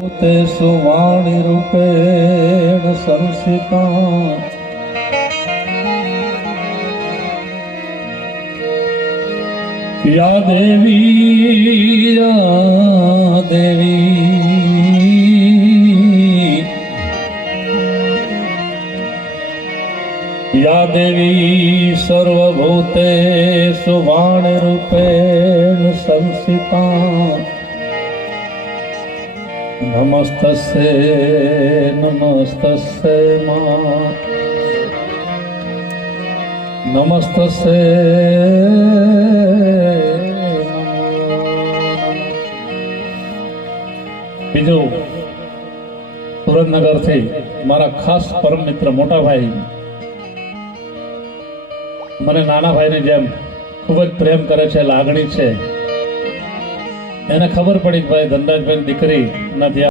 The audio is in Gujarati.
તે સુવાણી રૂપેણ સંસિતા યા દેવી યા દેવી સર્વભૂતેષુ વાણી રૂપેણ સંસિતા નમસ્તસ્યે નમસ્તસ્યે મા નમસ્તસ્યે બીજું સુરેન્દ્રનગરથી મારા ખાસ પરમ મિત્ર મોટા ભાઈ મને નાના ભાઈની જેમ ખૂબ જ પ્રેમ કરે છે, લાગણી છે. એને ખબર પડી કે ભાઈ ધનરાજભાઈ દીકરી નથી.